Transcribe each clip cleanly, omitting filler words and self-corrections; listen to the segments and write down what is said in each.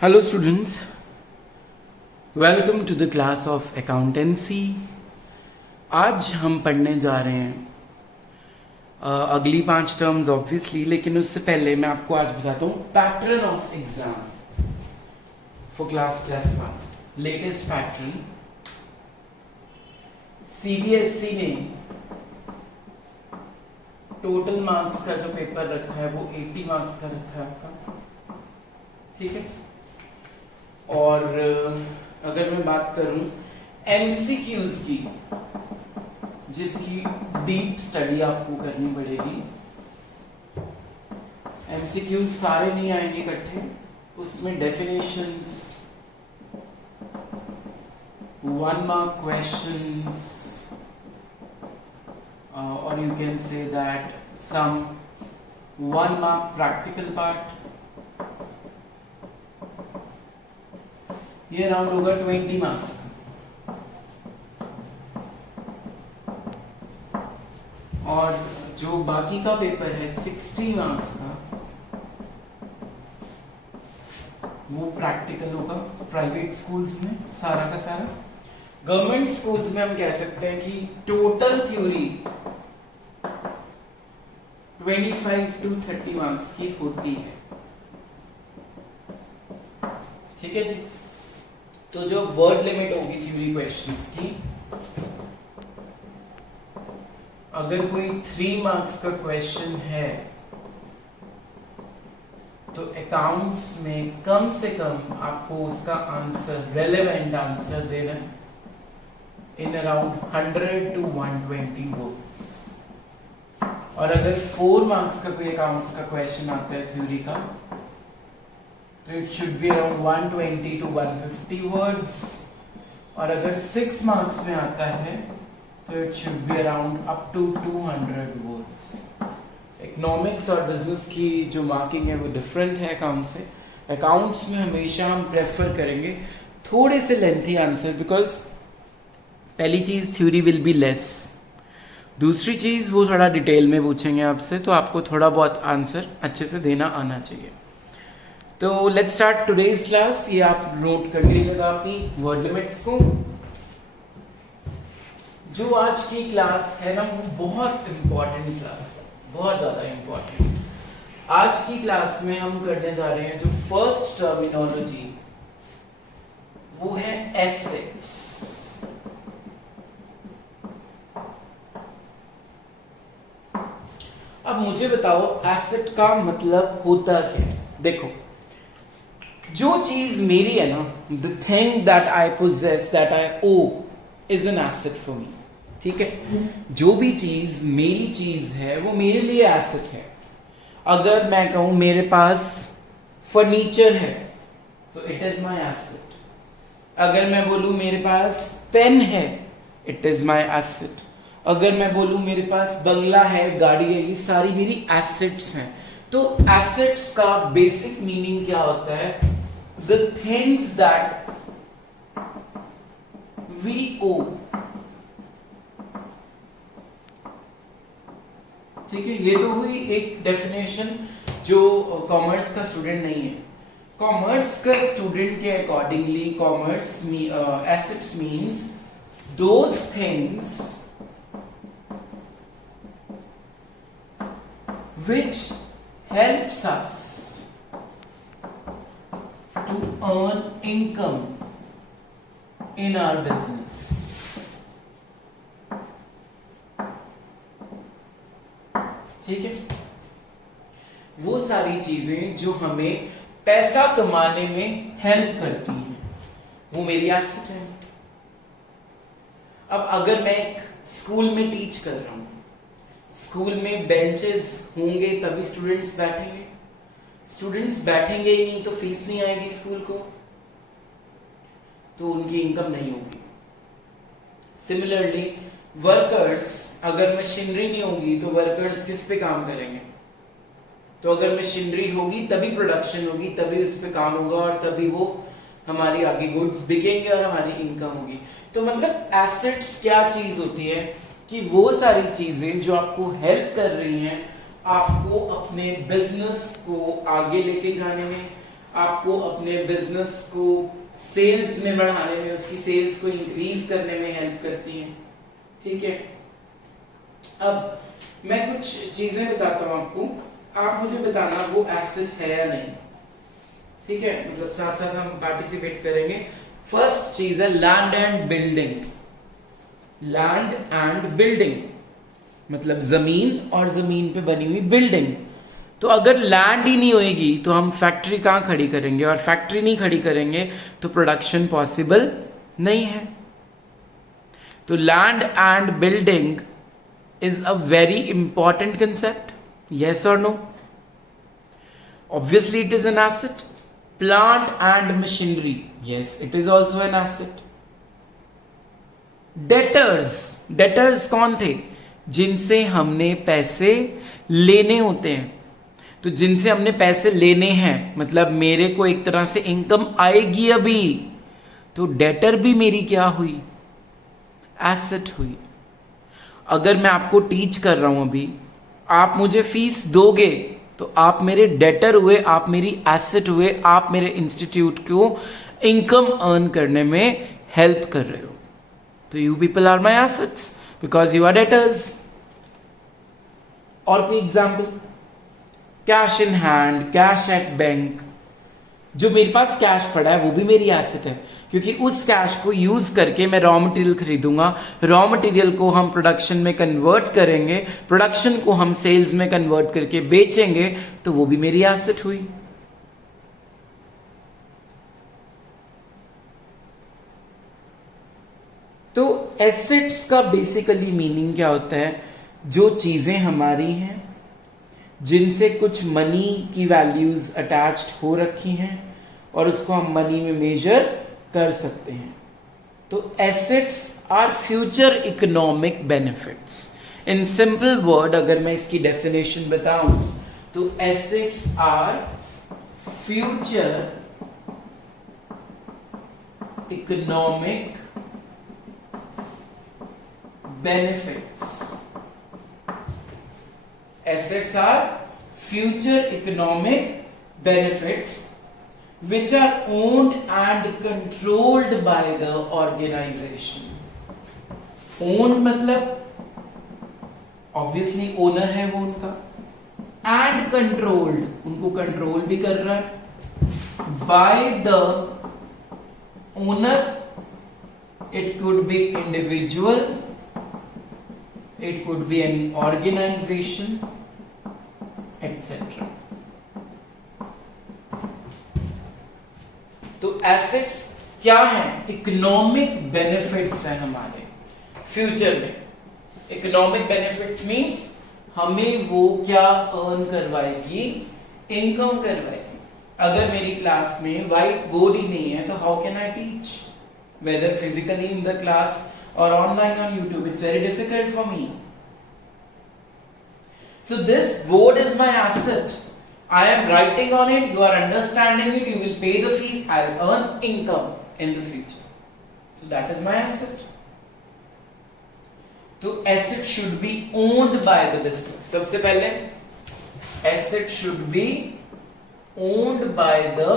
Hello students, welcome to the class of accountancy। आज हम पढ़ने जा रहे हैं अगली 5 टर्म्स ऑब्वियसली, लेकिन उससे पहले मैं आपको आज बताता हूँ pattern of exam for class 1। Latest pattern CBSE ने टोटल मार्क्स का जो पेपर रखा है वो 80 मार्क्स का रखा है आपका, ठीक है। और अगर मैं बात करूं एमसीक्यूज की, जिसकी डीप स्टडी आपको करनी पड़ेगी, एमसीक्यूज सारे नहीं आएंगे इकट्ठे, उसमें डेफिनेशंस, 1 मार्क क्वेश्चंस, और you can say that some 1 mark practical part, ये राउंड होगा 20 मार्क्स का। और जो बाकी का पेपर है 60 मार्क्स का, वो प्रैक्टिकल होगा प्राइवेट स्कूल्स में सारा का सारा। गवर्नमेंट स्कूल्स में हम कह सकते हैं कि टोटल थ्योरी 25 to 30 मार्क्स की होती है, ठीक है जी। तो जो वर्ड लिमिट होगी थ्योरी क्वेश्चंस की, अगर कोई 3 मार्क्स का क्वेश्चन है तो अकाउंट्स में कम से कम आपको उसका आंसर, रेलेवेंट आंसर देना इन अराउंड 100 to 120 वर्ड्स। और अगर 4 मार्क्स का कोई अकाउंट्स का क्वेश्चन आता है थ्योरी का, तो it should be around 120 to 150 words. और अगर 6 मार्क्स में आता है तो it should be around up to 200 words. Economics और बिजनेस की जो मार्किंग है वो डिफरेंट है अकाउंट से। अकाउंट्स में हमेशा हम प्रेफर करेंगे थोड़े से लेंथी आंसर, बिकॉज पहली चीज थ्योरी विल बी लेस, दूसरी चीज वो थोड़ा डिटेल में पूछेंगे आपसे, तो आपको थोड़ा बहुत आंसर अच्छे से देना आना चाहिए। तो लेट्स स्टार्ट टुडेज क्लास। ये आप नोट कर लीजिएगा अपनी वर्ड लिमिट्स को। जो आज की क्लास है ना, वो बहुत इंपॉर्टेंट क्लास है, बहुत ज्यादा इंपॉर्टेंट। आज की क्लास में हम करने जा रहे हैं जो फर्स्ट टर्मिनोलॉजी, वो है एसेट्स। अब मुझे बताओ एसेट का मतलब होता क्या है। देखो, जो चीज मेरी है ना, the thing that I possess, that I owe, is an asset for me, ठीक है। जो भी चीज मेरी चीज है वो मेरे लिए एसेट है। अगर मैं कहूं मेरे पास फर्नीचर है तो इट इज माई एसेट। अगर मैं बोलूं मेरे पास पेन है, इट इज माई एसेट। अगर मैं बोलूं मेरे पास बंगला है, गाड़ी है, ये सारी मेरी एसेट्स हैं। तो एसेट्स का बेसिक मीनिंग क्या होता है? The things that we owe, ठीक है। ये तो हुई एक डेफिनेशन जो कॉमर्स का स्टूडेंट नहीं है। कॉमर्स का स्टूडेंट के accordingly commerce assets means those things which helps us to earn income in our business, ठीक है। वो सारी चीजें जो हमें पैसा कमाने में हेल्प करती हैं, वो मेरी एसेट है। अब अगर मैं एक स्कूल में टीच कर रहा हूं, स्कूल में बेंचेस होंगे तभी स्टूडेंट्स बैठेंगे, स्टूडेंट्स बैठेंगे ही नहीं तो फीस नहीं आएगी स्कूल को, तो उनकी इनकम नहीं होगी। सिमिलरली वर्कर्स, अगर मशीनरी नहीं होगी तो वर्कर्स किस पे काम करेंगे? तो अगर मशीनरी होगी तभी प्रोडक्शन होगी, तभी उस पे काम होगा, और तभी वो हमारी आगे गुड्स बिकेंगे और हमारी इनकम होगी। तो मतलब एसेट्स क्या चीज होती है कि वो सारी चीजें जो आपको हेल्प कर रही हैं आपको अपने बिजनेस को आगे लेके जाने में, आपको अपने बिजनेस को सेल्स में बढ़ाने में, उसकी सेल्स को इंक्रीज करने में हेल्प करती हैं। ठीक है, अब मैं कुछ चीजें बताता हूं आपको, आप मुझे बताना वो एसेट है या नहीं। ठीक है, मतलब साथ साथ हम पार्टिसिपेट करेंगे। फर्स्ट चीज है land and building. Land and building मतलब जमीन और जमीन पे बनी हुई बिल्डिंग। तो अगर लैंड ही नहीं होएगी तो हम फैक्ट्री कहाँ खड़ी करेंगे, और फैक्ट्री नहीं खड़ी करेंगे तो प्रोडक्शन पॉसिबल नहीं है। तो land and building is a very important concept, yes or no? Obviously it is an asset. Plant and machinery, yes, it is also an asset. Debtors कौन थे? जिनसे हमने पैसे लेने होते हैं। तो जिनसे हमने पैसे लेने हैं मतलब मेरे को एक तरह से इनकम आएगी अभी, तो डेटर भी मेरी क्या हुई, एसेट हुई। अगर मैं आपको टीच कर रहा हूं अभी, आप मुझे फीस दोगे तो आप मेरे डेटर हुए, आप मेरी एसेट हुए, आप मेरे इंस्टीट्यूट को इनकम अर्न करने में हेल्प कर रहे हो। तो you people are my assets because you are debtors. और कोई example, cash in hand, cash at bank. जो मेरे पास कैश पड़ा है वो भी मेरी एसेट है, क्योंकि उस कैश को यूज करके मैं रॉ मटेरियल खरीदूंगा, रॉ मटेरियल को हम प्रोडक्शन में कन्वर्ट करेंगे, प्रोडक्शन को हम सेल्स में कन्वर्ट करके बेचेंगे, तो वो भी मेरी एसेट हुई। तो एसेट्स का बेसिकली मीनिंग क्या होता है, जो चीजें हमारी हैं जिनसे कुछ मनी की वैल्यूज अटैच्ड हो रखी हैं और उसको हम मनी में मेजर कर सकते हैं। तो assets are future economic benefits. In simple word अगर मैं इसकी डेफिनेशन बताऊं तो assets are future economic benefits. Assets are future economic benefits which are owned and controlled by the organization. Owned मतलब obviously owner है वो उनका, and controlled उनको कंट्रोल भी कर रहा है by the owner. It could be individual, it could be any organization, etc. तो एसेट्स क्या हैं? इकोनॉमिक बेनिफिट्स हैं हमारे फ्यूचर में। इकोनॉमिक बेनिफिट्स मींस हमें वो क्या अर्न करवाएगी, इनकम करवाएगी। अगर मेरी क्लास में व्हाइट बोर्ड ही नहीं है तो how can I teach, whether physically in the class or online on YouTube? It's very difficult for me. So this board is my asset. I am writing on it, you are understanding it, you will pay the fees, I'll earn income in the future. So that is my asset. So asset should be owned by the business. सबसे पहले asset should be owned by the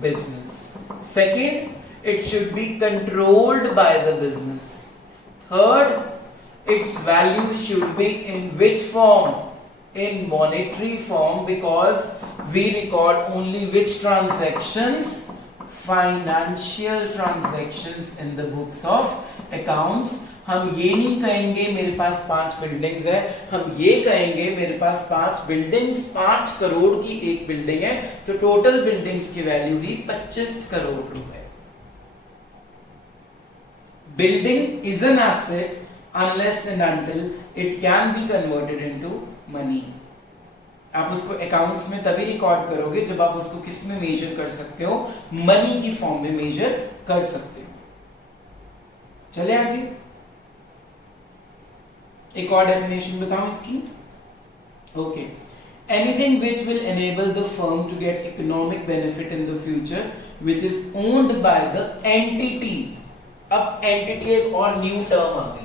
business. Second, it should be controlled by the business. Third, its value should be in which form? In monetary form, because we record only which transactions? Financial transactions in the books of accounts. हम ये नहीं कहेंगे मेरे पास 5 buildings है, हम ये कहेंगे मेरे पास 5 बिल्डिंग्स, 5 करोड़ की एक बिल्डिंग है, तो टोटल बिल्डिंग्स की वैल्यू ही 25 करोड़ रुपए। Building is an asset unless and until it can be converted into money. आप उसको अकाउंट्स में तभी रिकॉर्ड करोगे जब आप उसको किस में मेजर कर सकते हो, मनी की फॉर्म में मेजर कर सकते हो। चले आगे, एक और डेफिनेशन बताऊं इसकी। Okay, anything which will enable the firm to get economic benefit in the future which is owned by the entity. अब एंटिटी एक और न्यू टर्म आ गई।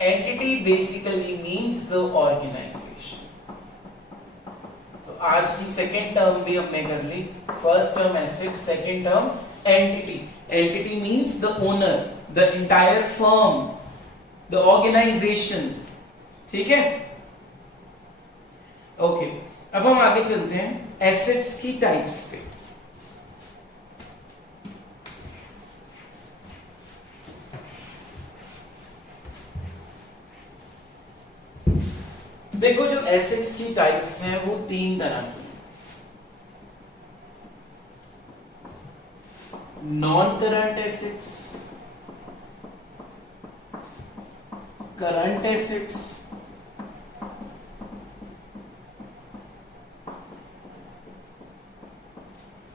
Entity basically means the organisation. तो आज की सेकेंड टर्म भी हमने कर ली। First term asset, second term entity. Entity means the owner, the entire firm, the organisation. ठीक है, ओके। अब हम आगे चलते हैं एसेट्स की टाइप्स पे। देखो जो एसेट्स की टाइप्स हैं वो तीन तरह की हैं। Non current assets, current assets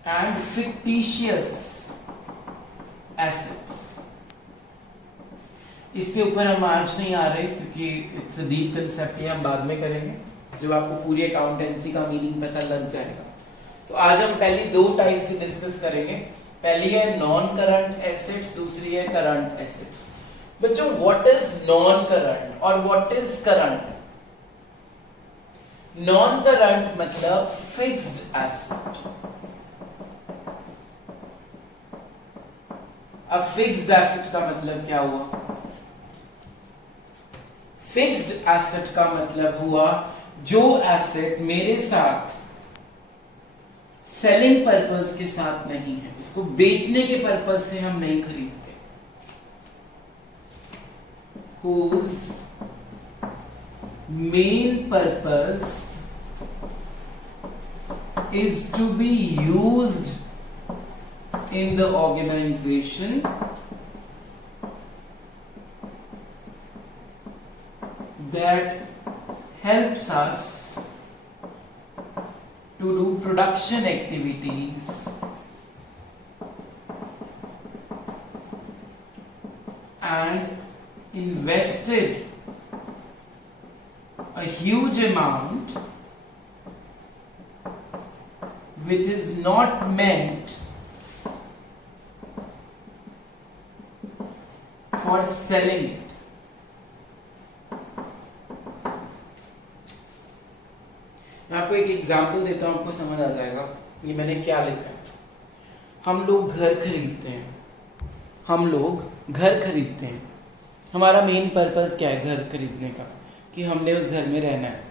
and fictitious assets. इसके ऊपर हम आज नहीं आ रहे क्योंकि इट्स अ डीप कंसेप्ट, है, हम बाद में करेंगे जब आपको पूरी अकाउंटेंसी का मीनिंग पता लग जाएगा। तो आज हम पहली दो टाइप से डिस्कस करेंगे। पहली है नॉन करंट एसेट्स, दूसरी है करंट एसेट्स। बच्चों व्हाट इज नॉन करंट और what is current? Non current मतलब फिक्स्ड एसेट। अब फिक्स्ड एसेट का मतलब क्या हुआ? फिक्स्ड एसेट का मतलब हुआ जो एसेट मेरे साथ सेलिंग पर्पस के साथ नहीं है, इसको बेचने के पर्पस से हम नहीं खरीदते। Whose main purpose is to be used in the organization that helps us to do production activities and invested a huge amount which is not meant for selling it. मैं आपको एक एग्जाम्पल देता हूं, आपको समझ आ जाएगा ये मैंने क्या लिखा है। हम लोग घर खरीदते हैं, हम लोग घर खरीदते हैं। हमारा मेन पर्पस क्या है घर खरीदने का? कि हमने उस घर में रहना है,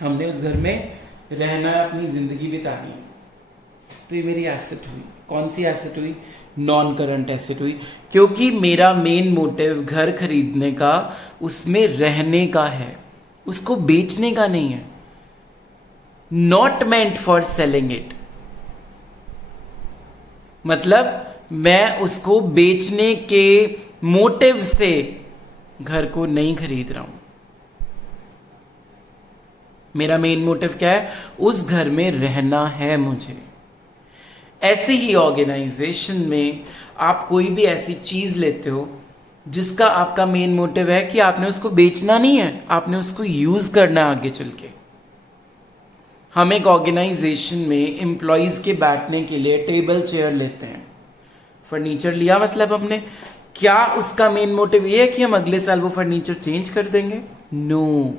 हमने उस घर में रहना है, अपनी जिंदगी बितानी है। तो ये मेरी एसेट हुई। कौन सी एसेट हुई? नॉन करंट एसेट हुई, क्योंकि मेरा मेन मोटिव घर खरीदने का उसमें रहने का है, उसको बेचने का नहीं है। Not meant for selling it, मतलब मैं उसको बेचने के मोटिव से घर को नहीं खरीद रहा हूं। मेरा मेन मोटिव क्या है? उस घर में रहना है मुझे। ऐसे ही ऑर्गेनाइजेशन में आप कोई भी ऐसी चीज लेते हो जिसका आपका मेन मोटिव है कि आपने उसको बेचना नहीं है, आपने उसको यूज करना है आगे चल के। हम एक ऑर्गेनाइजेशन में एम्प्लॉयज के बैठने के लिए टेबल चेयर लेते हैं, फर्नीचर लिया, मतलब हमने क्या उसका मेन मोटिव ये है कि हम अगले साल वो फर्नीचर चेंज कर देंगे? नो,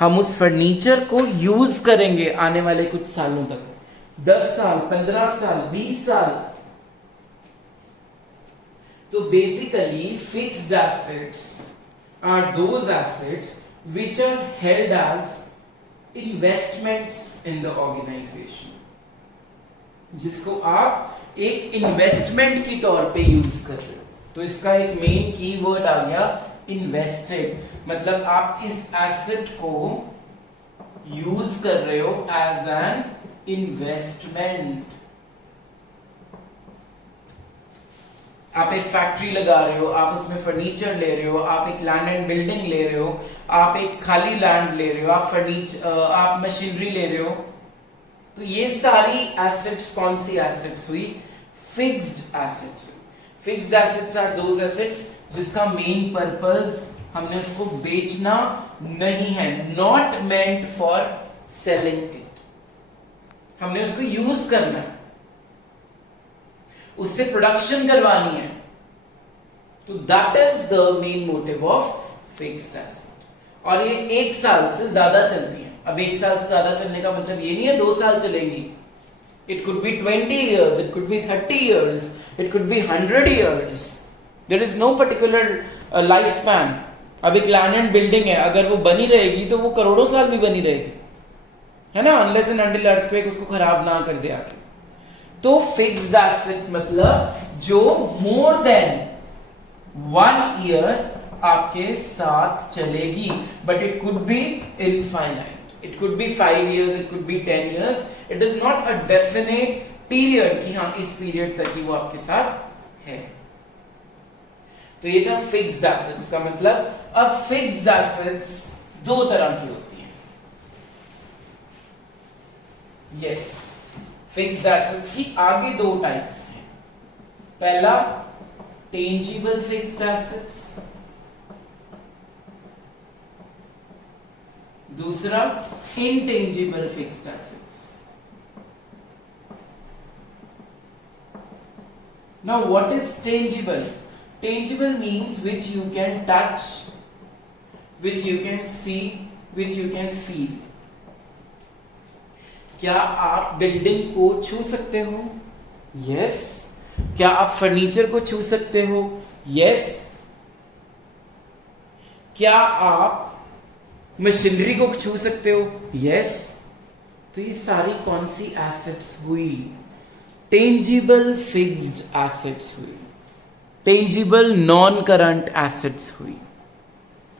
हम उस फर्नीचर को यूज करेंगे आने वाले कुछ सालों तक, 10 साल, 15 साल, 20 साल। तो basically fixed assets are those assets which are held as investments in the organisation, जिसको आप एक इन्वेस्टमेंट की तौर पे यूज कर रहे हो। तो इसका एक मेन कीवर्ड आ गया इन्वेस्टेड, मतलब आप इस एसेट को यूज कर रहे हो एज एन इन्वेस्टमेंट। आप एक फैक्ट्री लगा रहे हो, आप उसमें फर्नीचर ले रहे हो, आप एक लैंड एंड बिल्डिंग ले रहे हो, आप एक खाली लैंड ले रहे हो, आप फर्नीचर, आप मशीनरी ले रहे हो। तो ये सारी एसेट्स कौन सी एसेट्स हुई? Fixed assets. Fixed assets are those assets जिसका मेन पर्पस हमने उसको बेचना नहीं है, not meant for selling it. हमने उसको यूज करना है, उससे प्रोडक्शन करवानी है। तो that is the main motive of fixed asset. और ये 1 साल से ज्यादा चलती है। अब 1 साल से ज्यादा चलने का मतलब ये नहीं है 2 साल चलेंगी. It could be 20 years, it could be 30 years, it could be 100 years. There is no particular lifespan. अब एक लैंड एंड बिल्डिंग है, अगर वो बनी रहेगी तो वो करोड़ों साल भी बनी रहेगी, है ना, अनलेस एंड अनटिल अर्थक्वेक उसको खराब ना कर दे आके. तो फिक्स्ड एसेट मतलब जो मोर देन 1 ईयर आपके साथ चलेगी, but it could be infinite. It could be 5 years, it could be 10 years. It is not a definite period कि हाँ इस पीरियड तक ही वो आपके साथ है. तो ये था फिक्स्ड एसेट्स का मतलब. अब फिक्स्ड एसेट्स 2 तरह की होती हैं. यस, फिक्स्ड एसेट्स की आगे 2 टाइप्स हैं. पहला टेंजिबल फिक्स्ड एसेट्स, दूसरा intangible fixed assets. Now what is tangible? Tangible means which you can touch, which you can see, which you can feel. क्या आप बिल्डिंग को छू सकते हो? Yes. क्या आप फर्नीचर को छू सकते हो? Yes. क्या आप मशीनरी को छू सकते हो? यस. तो ये सारी कौन सी एसेट्स हुई? टेंजिबल फिक्स्ड एसेट्स हुई, टेंजिबल नॉन करंट एसेट्स हुई.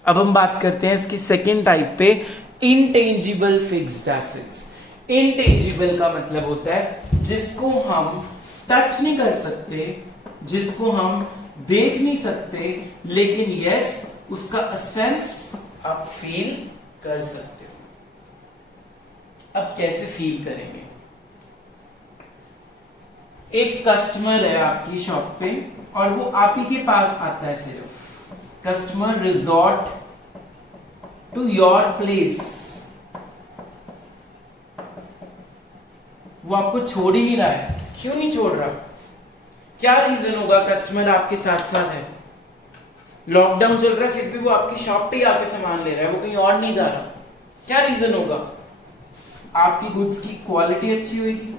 अब हम बात करते हैं इसकी सेकेंड टाइप पे, इनटेंजिबल फिक्स्ड एसेट्स. इनटेंजिबल का मतलब होता है जिसको हम टच नहीं कर सकते, जिसको हम देख नहीं सकते, लेकिन यस उसका एसेंस आप फील कर सकते हो. अब कैसे फील करेंगे? एक कस्टमर है आपकी शॉप पे और वो आप ही के पास आता है. सिर्फ customer resort to your place, वो आपको छोड़ ही नहीं रहा है. क्यों नहीं छोड़ रहा? क्या रीजन होगा? कस्टमर आपके साथ साथ है, लॉकडाउन चल रहा है, फिर भी वो आपकी शॉप पे ही आके सामान ले रहा है, वो कहीं और नहीं जा रहा. क्या रीजन होगा? आपकी गुड्स की क्वालिटी अच्छी होगी,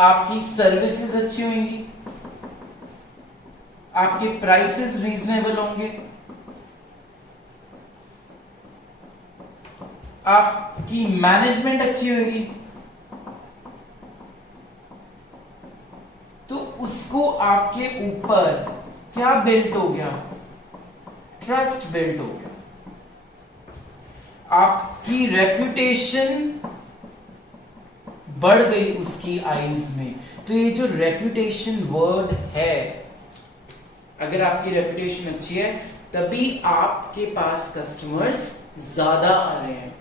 आपकी सर्विसेज अच्छी होंगी, आपके प्राइसेस रीजनेबल होंगे, आपकी मैनेजमेंट अच्छी होगी. तो उसको आपके ऊपर क्या बिल्ट हो गया? ट्रस्ट बिल्ट हो गया. आपकी रेप्यूटेशन बढ़ गई उसकी आईज में. तो ये जो रेप्यूटेशन वर्ड है, अगर आपकी रेप्यूटेशन अच्छी है तभी आपके पास कस्टमर्स ज्यादा आ रहे हैं.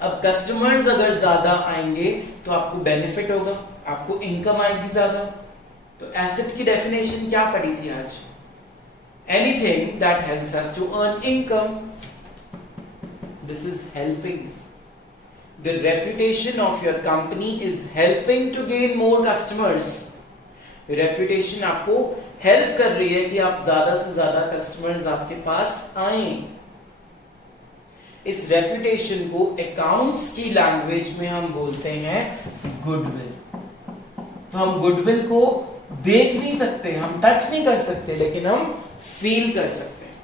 अब कस्टमर्स अगर ज्यादा आएंगे तो आपको बेनिफिट होगा, आपको इनकम आएगी ज्यादा. तो एसेट की डेफिनेशन क्या पढ़ी थी आज? Anything that helps us to earn income. This is helping. The reputation of your company is helping to gain more customers. Reputation आपको हेल्प कर रही है कि आप ज्यादा से ज्यादा कस्टमर्स आपके पास आए. इस रेप्यूटेशन को अकाउंट्स की लैंग्वेज में हम बोलते हैं गुडविल. तो हम गुडविल को देख नहीं सकते, हम टच नहीं कर सकते, लेकिन हम फील कर सकते हैं.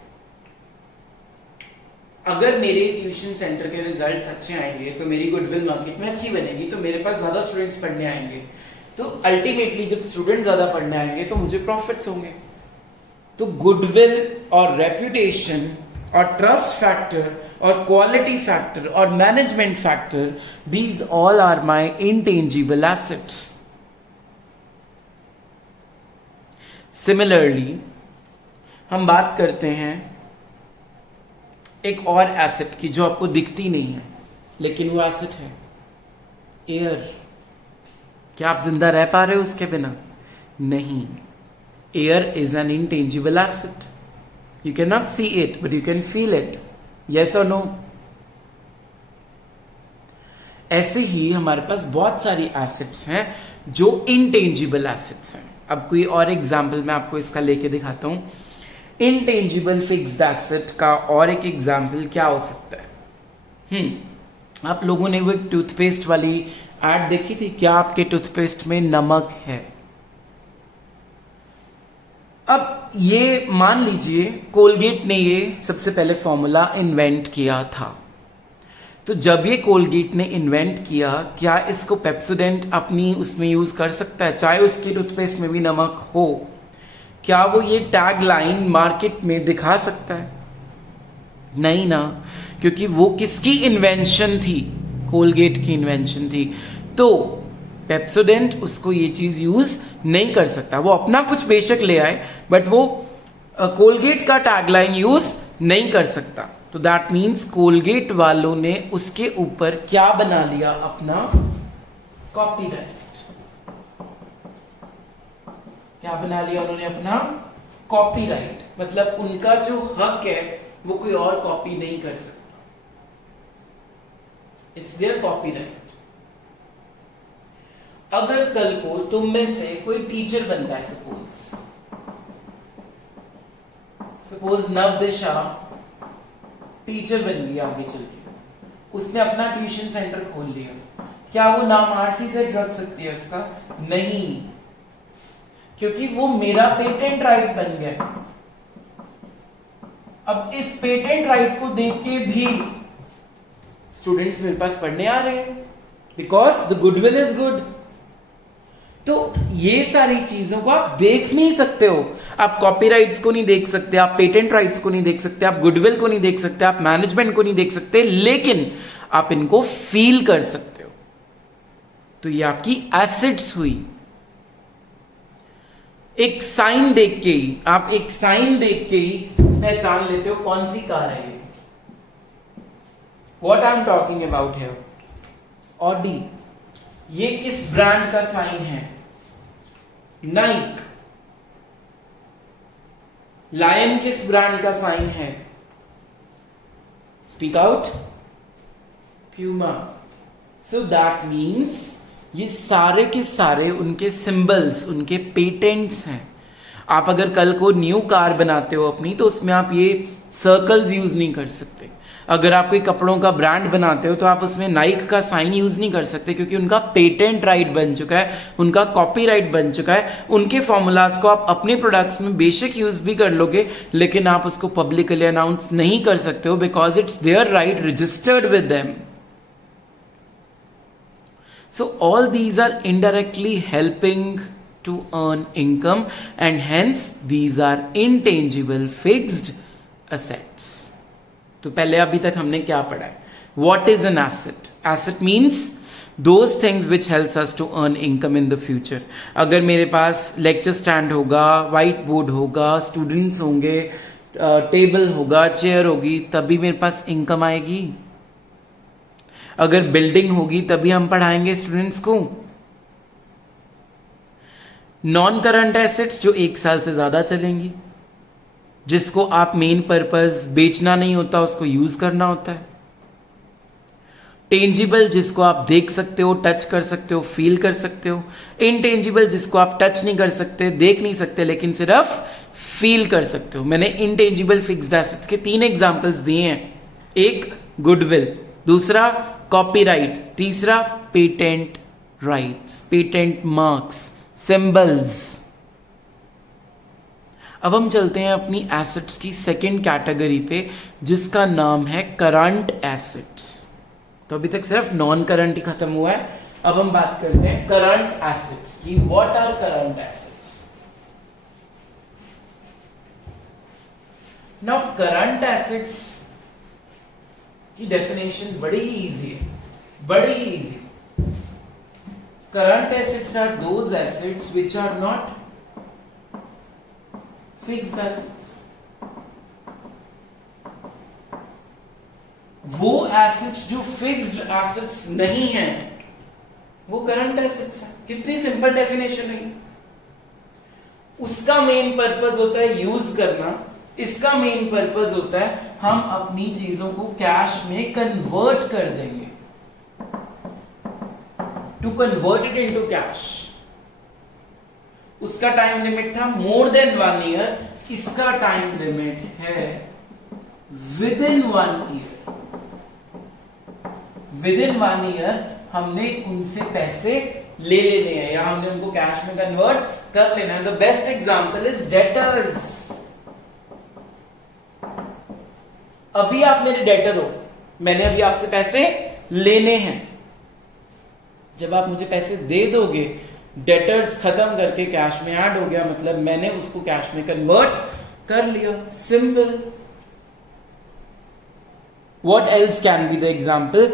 अगर मेरे ट्यूशन सेंटर के रिजल्ट्स अच्छे आएंगे तो मेरी गुडविल मार्केट में अच्छी बनेगी, तो मेरे पास ज्यादा स्टूडेंट्स पढ़ने आएंगे. तो अल्टीमेटली जब स्टूडेंट ज्यादा पढ़ने आएंगे तो मुझे प्रॉफिट्स होंगे. तो गुडविल और रेप्यूटेशन और ट्रस्ट फैक्टर और क्वालिटी फैक्टर और management factor, these all are my intangible assets. Similarly हम बात करते हैं एक और एसेट की जो आपको दिखती नहीं है लेकिन वो एसेट है, एयर. क्या आप जिंदा रह पा रहे हो उसके बिना? नहीं. Air is an intangible asset. You cannot see it, but you can feel it. Yes or no? ऐसे ही हमारे पास बहुत सारी एसेट्स हैं जो इंटेंजिबल एसेट्स हैं. अब कोई और एग्जाम्पल मैं आपको इसका लेके दिखाता हूं. इनटेंजिबल फिक्स्ड एसेट का और एक एग्जाम्पल क्या हो सकता है? आप लोगों ने वो एक टूथपेस्ट वाली एड देखी थी, क्या आपके टूथपेस्ट में नमक है? अब ये मान लीजिए कोलगेट ने ये सबसे पहले फॉर्मूला इन्वेंट किया था, तो जब ये कोलगेट ने इन्वेंट किया, क्या इसको पेप्सोडेंट अपनी उसमें यूज कर सकता है चाहे उसके टूथपेस्ट में भी नमक हो? क्या वो ये टैग लाइन मार्केट में दिखा सकता है? नहीं ना, क्योंकि वो किसकी इन्वेंशन थी? कोलगेट की इन्वेंशन थी। तो पेप्सोडेंट उसको ये चीज यूज नहीं कर सकता। वो अपना कुछ बेशक ले आए, बट वो कोलगेट का टैगलाइन यूज नहीं कर सकता। तो दैट मीन्स कोलगेट वालों ने उसके ऊपर क्या बना लिया? अपना कॉपीराइट। क्या बना लिया उन्होंने? अपना कॉपीराइट। मतलब उनका जो हक है वो कोई और कॉपी नहीं कर सकता। It's their copyright. अगर कल को तुम में से कोई टीचर बनता है, सपोज नवदिशा टीचर बन गई आगे चल के, उसने अपना ट्यूशन सेंटर खोल लिया, क्या वो नाम आरसी से रख सकती है उसका? नहीं, क्योंकि वो मेरा पेटेंट राइट बन गया। अब इस पेटेंट राइट को देख के भी स्टूडेंट्स मेरे पास पढ़ने आ रहे हैं, because the goodwill is good. तो ये सारी चीजों को आप देख नहीं सकते हो। आप कॉपीराइट्स को नहीं देख सकते, आप पेटेंट राइट्स को नहीं देख सकते, आप गुडविल को नहीं देख सकते, आप मैनेजमेंट को नहीं देख सकते, लेकिन आप इनको फील कर सकते हो। तो ये आपकी एसेट्स हुई। एक साइन देख के ही, आप एक साइन देख के ही पहचान लेते हो कौन सी कार है ये। What I am talking about here? Audi. ये किस ब्रांड का साइन है? नाइक। लायन किस ब्रांड का साइन है? Speak out. Puma. So that means ये सारे के सारे उनके सिंबल्स, उनके पेटेंट्स हैं। आप अगर कल को न्यू कार बनाते हो अपनी, तो उसमें आप ये सर्कल्स यूज नहीं कर सकते। अगर आप कोई कपड़ों का ब्रांड बनाते हो तो आप उसमें नाइक का साइन यूज नहीं कर सकते, क्योंकि उनका पेटेंट राइट बन चुका है, उनका कॉपीराइट बन चुका है। उनके फॉर्मूलाज को आप अपने प्रोडक्ट्स में बेशक यूज भी कर लोगे, लेकिन आप उसको पब्लिकली अनाउंस नहीं कर सकते हो, because it's their right registered with them. So all these are indirectly helping to earn income, and hence these are intangible fixed assets. तो पहले अभी तक हमने क्या पढ़ा है? What is an asset? Asset means those things which helps us to earn income in the future. अगर मेरे पास लेक्चर स्टैंड होगा, व्हाइट बोर्ड होगा, स्टूडेंट्स होंगे, टेबल होगा, चेयर होगी, तभी मेरे पास इनकम आएगी। अगर बिल्डिंग होगी तभी हम पढ़ाएंगे स्टूडेंट्स को। नॉन करंट एसेट्स जो 1 साल से ज्यादा चलेंगी, जिसको आप मेन पर्पस बेचना नहीं होता, उसको यूज करना होता है। टेंजिबल जिसको आप देख सकते हो, टच कर सकते हो, फील कर सकते हो। इनटेंजिबल जिसको आप टच नहीं कर सकते, देख नहीं सकते, लेकिन सिर्फ फील कर सकते हो। मैंने इनटेंजिबल फिक्स्ड एसेट्स के 3 एग्जांपल्स दिए हैं। एक गुडविल, दूसरा कॉपीराइट, तीसरा patent rights, patent marks, symbols. अब हम चलते हैं अपनी एसेट्स की सेकंड कैटेगरी पे, जिसका नाम है करंट एसेट्स। तो अभी तक सिर्फ नॉन करंट ही खत्म हुआ है, अब हम बात करते हैं करंट एसेट्स की। What are current assets? Now current assets की डेफिनेशन बड़ी ही इजी है, बड़ी ही easy. Current assets are those assets which are not fixed assets. वो एसेट्स जो फिक्स्ड एसेट्स नहीं है, वो करंट एसेट्स है। कितनी सिंपल डेफिनेशन है। उसका मेन पर्पस होता है यूज करना, इसका मेन पर्पस होता है हम अपनी चीजों को कैश में कन्वर्ट कर देंगे, to convert it into cash. उसका टाइम लिमिट था मोर देन 1 ईयर, इसका टाइम लिमिट है within 1 year. Within 1 year हमने उनसे पैसे ले लेने हैं या हमने उनको कैश में कन्वर्ट कर लेना है। The best example is debtors. अभी आप मेरे डेटर हो, मैंने अभी आपसे पैसे लेने हैं। जब आप मुझे पैसे दे दोगे, डेटर्स खत्म करके कैश में ऐड हो गया, मतलब मैंने उसको कैश में कन्वर्ट कर लिया। Simple. What else can be the example?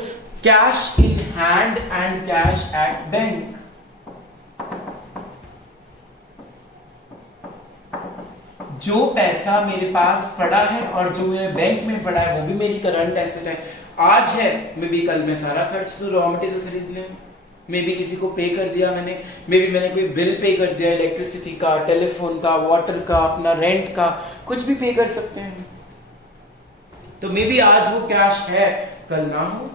Cash in hand and cash at bank. जो पैसा मेरे पास पड़ा है और जो मेरे बैंक में पड़ा है वो भी मेरी करंट एसेट है। आज है, मे बी कल मैं सारा खर्च दूं रॉ मटेरियल खरीदने में, मे बी किसी को पे कर दिया मैंने, मे बी मैंने कोई बिल पे कर दिया, इलेक्ट्रिसिटी का, टेलीफोन का, वाटर का, अपना रेंट का, कुछ भी पे कर सकते हैं। तो मे बी आज वो कैश है, कल ना हो।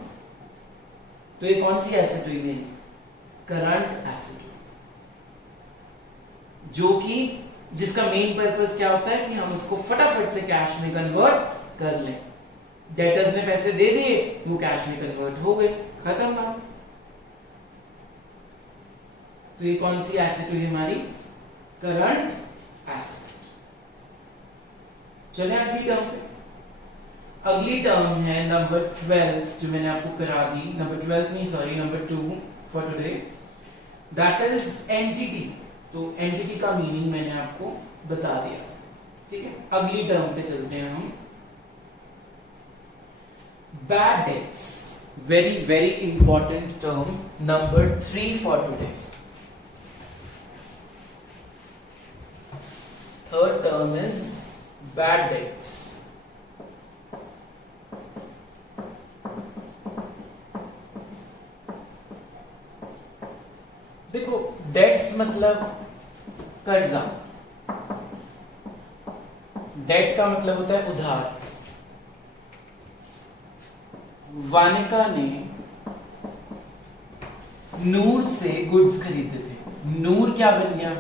तो ये कौन सी एसेट हुई मेरी? करंट एसेट, जो कि जिसका मेन पर्पस क्या होता है कि हम उसको फटाफट से कैश में कन्वर्ट कर लें। डेटर्स ने पैसे दे दिए, वो कैश में कन्वर्ट हो गए, खत्म बात। तो ये कौन सी एसेट हुई हमारी? Current asset. चले अगली टर्म पे। अगली टर्म है नंबर 12, जो मैंने आपको करा दी। नंबर 12 नहीं, sorry, number 2 for today, that is entity. तो एंटिटी का मीनिंग मैंने आपको बता दिया, ठीक है। अगली टर्म पे चलते हैं हम। Bad debts, very very important term, number 3 for today. Third term is bad debts. देखो, डेट्स मतलब कर्जा। डेट का मतलब होता है उधार। वानिका ने नूर से गुड्स खरीदे थे। नूर क्या बन गया?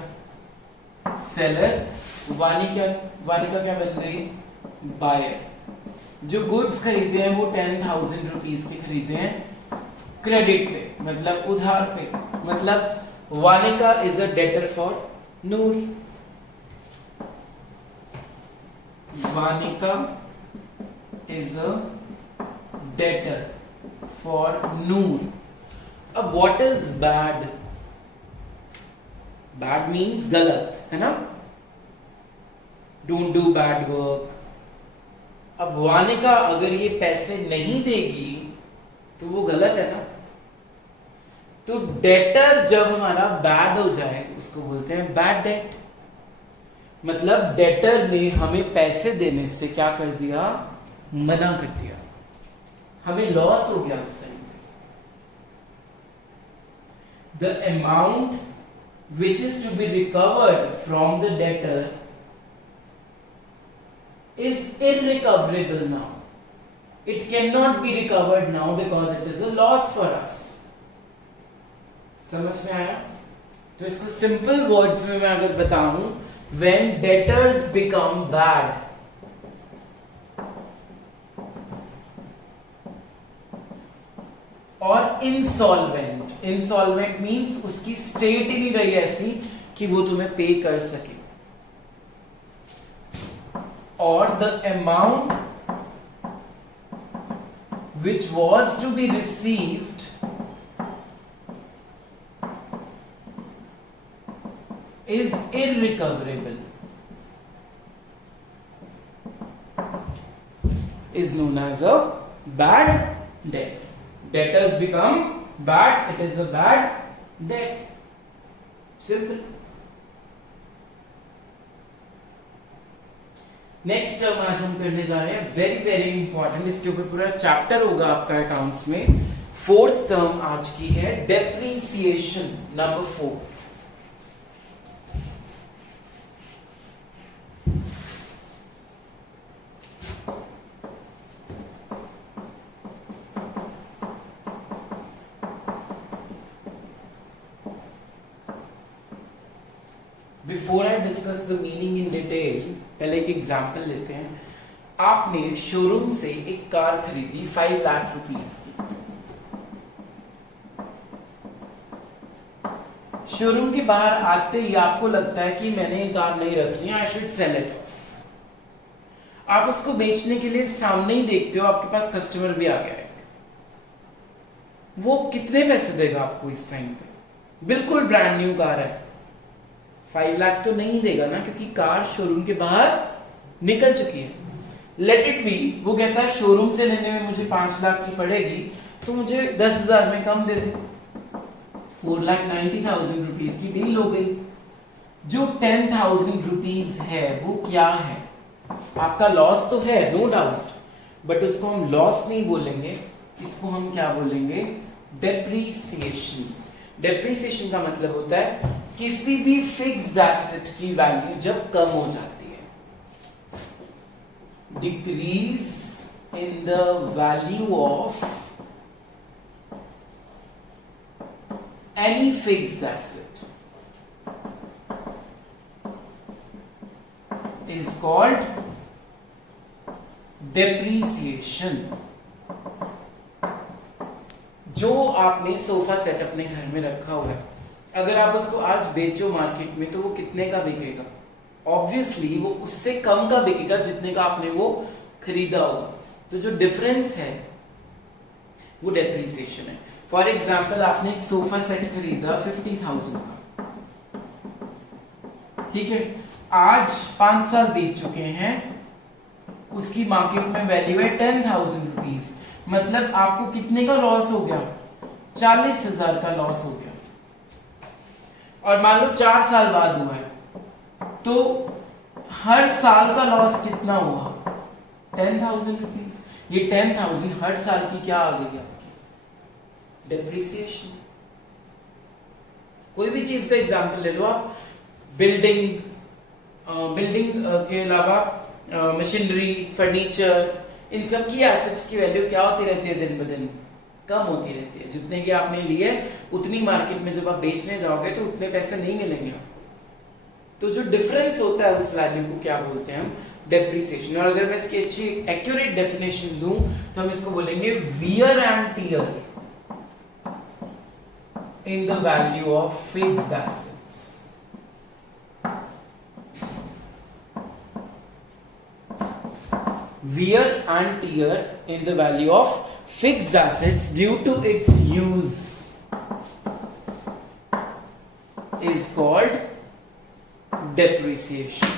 सेलर। वानिका क्या बन गई? बायर। जो गुड्स खरीदे हैं वो 10,000 रुपीज के खरीदे हैं क्रेडिट पे, मतलब उधार पे। मतलब Vanika is a debtor for Noor. Vanika is a debtor for Noor. अब what is bad? Bad means गलत, है ना? Don't do bad work. अब वानिका अगर ये पैसे नहीं देगी तो वो गलत है ना। तो डेटर जब हमारा बैड हो जाए उसको बोलते हैं बैड डेट। मतलब डेटर ने हमें पैसे देने से क्या कर दिया? मना कर दिया, हमें लॉस हो गया उस टाइम पे। The amount which is to be recovered from the debtor is irrecoverable now. It cannot be recovered now because it is a loss for us. समझ में आया? तो इसको सिंपल वर्ड्स में मैं अगर बताऊं, when debtors become bad, और इंसॉल्वेंट। इंसॉल्वेंट मींस उसकी स्टेट ही नहीं रही ऐसी कि वो तुम्हें पे कर सके। और the amount which was to be received is irrecoverable, is known as a bad debt. Debtors become bad, it is a bad debt. Simple. Next term आज हम करने जा रहे हैं, वेरी वेरी इंपॉर्टेंट। इसके ऊपर पूरा चैप्टर होगा आपका अकाउंट्स में। फोर्थ टर्म आज की है depreciation, number 4। Before I discuss the meaning in detail, पहले एक एग्जांपल लेते हैं। आपने शोरूम से एक कार खरीदी 5 लाख रुपीस की। शोरूम के बाहर आते ही आपको लगता है कि मैंने ये कार नहीं रखनी है, I should sell it of. आप उसको बेचने के लिए सामने ही देखते हो, आपके पास कस्टमर भी आ गया है। वो कितने पैसे देगा आपको इस टाइम पे? बिल्कुल ब्रांड न्यू कार है, 5 लाख तो नहीं देगा ना, क्योंकि कार शोरूम के बाहर निकल चुकी है। लेट इट बी, वो कहता है शोरूम से लेने में मुझे 5 लाख की पड़ेगी, तो मुझे 10,000 में कम दे दे। 4,90,000 रुपीज की डील हो गई। जो 10,000 रुपीज है वो क्या है? आपका लॉस तो है, नो डाउट, बट उसको हम लॉस नहीं बोलेंगे, इसको हम क्या बोलेंगे? डेप्रीसिएशन। डेप्रीसिएशन का मतलब होता है किसी भी फिक्स्ड एसेट की वैल्यू जब कम हो जाती है, decrease in the value of any fixed asset is called depreciation. जो आपने सोफा सेट अपने घर में रखा हुआ है, अगर आप उसको आज बेचो मार्केट में, तो वो कितने का बिकेगा? ऑब्वियसली वो उससे कम का बिकेगा जितने का आपने वो खरीदा होगा। तो जो डिफरेंस है वो डेप्रीसिएशन है। फॉर एग्जाम्पल, आपने एक सोफा सेट खरीदा 50,000 का, ठीक है, आज 5 साल बीत चुके हैं, उसकी मार्केट में वैल्यू है 10,000 रुपीज। मतलब आपको कितने का लॉस हो गया? 40,000 का लॉस हो गया। और मान लो 4 साल बाद हुआ है, तो हर साल का लॉस कितना हुआ? 10,000 रुपीज। ये 10,000 हर साल की क्या आ गई आपकी? डेप्रीसिएशन। कोई भी चीज का एग्जांपल ले लो आप, बिल्डिंग के अलावा मशीनरी, फर्नीचर, इन सब की एसेट्स की वैल्यू क्या होती रहती है? दिन ब दिन कम होती रहती है। जितने की आपने लिए उतनी मार्केट में जब आप बेचने जाओगे तो उतने पैसे नहीं मिलेंगे आपको। तो जो डिफरेंस होता है उस वैल्यू को क्या बोलते हैं हम? डेप्रीसिएशन। और अगर मैं इसकी अच्छी एक्यूरेट डेफिनेशन दूं तो हम इसको बोलेंगे wear and tear in the value of fixed assets. Wear and tear in the value of fixed assets due to its use is called depreciation.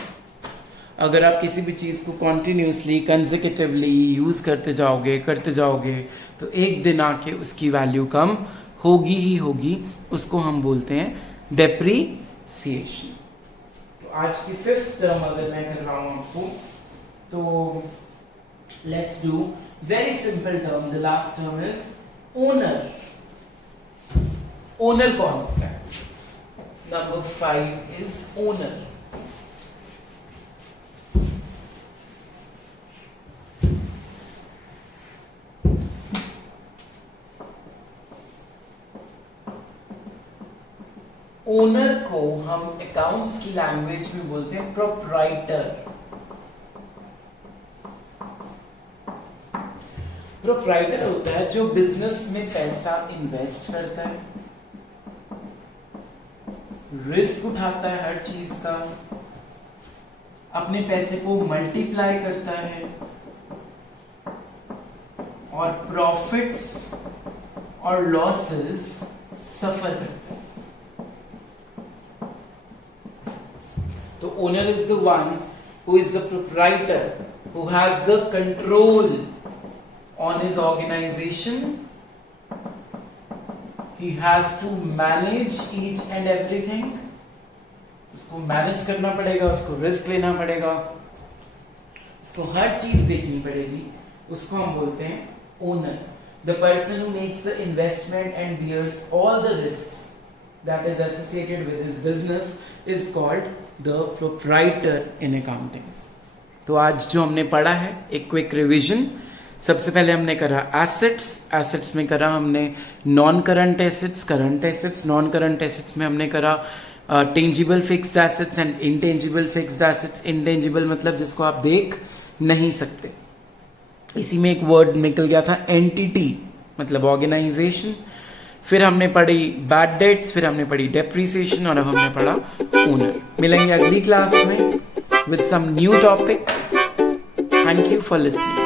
अगर आप किसी भी चीज को कॉन्टिन्यूसली कंसेक्यूटिवली यूज करते जाओगे तो एक दिन आके उसकी वैल्यू कम होगी ही होगी, उसको हम बोलते हैं डेप्रीसिएशन। तो आज की 5th टर्म अगर मैं कर रहा हूं आपको, तो let's do very simple term. The last term is owner. Owner कौन होता है? Number 5 is owner. ओनर को हम अकाउंट्स की लैंग्वेज में बोलते हैं प्रोप्राइटर। प्रोप्राइटर होता है जो बिजनेस में पैसा इन्वेस्ट करता है, रिस्क उठाता है हर चीज का, अपने पैसे को मल्टीप्लाई करता है और प्रॉफिट्स और लॉसेस सफर करता है। तो owner is the one who is the proprietor, who has the control on his organization. He has to manage each and everything. उसको मैनेज करना पड़ेगा, उसको रिस्क लेना पड़ेगा, उसको हर चीज देखनी पड़ेगी, उसको हम बोलते हैं owner. The person who makes the investment and bears all the risks that is associated with his business is called the proprietor in accounting. तो आज जो हमने पढ़ा है, एक क्विक रिवीजन। सबसे पहले हमने करा एसेट्स में करा हमने non current assets, current assets, non current assets में हमने करा tangible fixed assets and intangible fixed assets. Intangible मतलब जिसको आप देख नहीं सकते। इसी में एक वर्ड निकल गया था एंटिटी, मतलब ऑर्गेनाइजेशन। फिर हमने पढ़ी बैड डेट्स, फिर हमने पढ़ी डेप्रिसिएशन, और अब हमने पढ़ा ओनर। मिलेंगे अगली क्लास में with some new topic. Thank you for listening.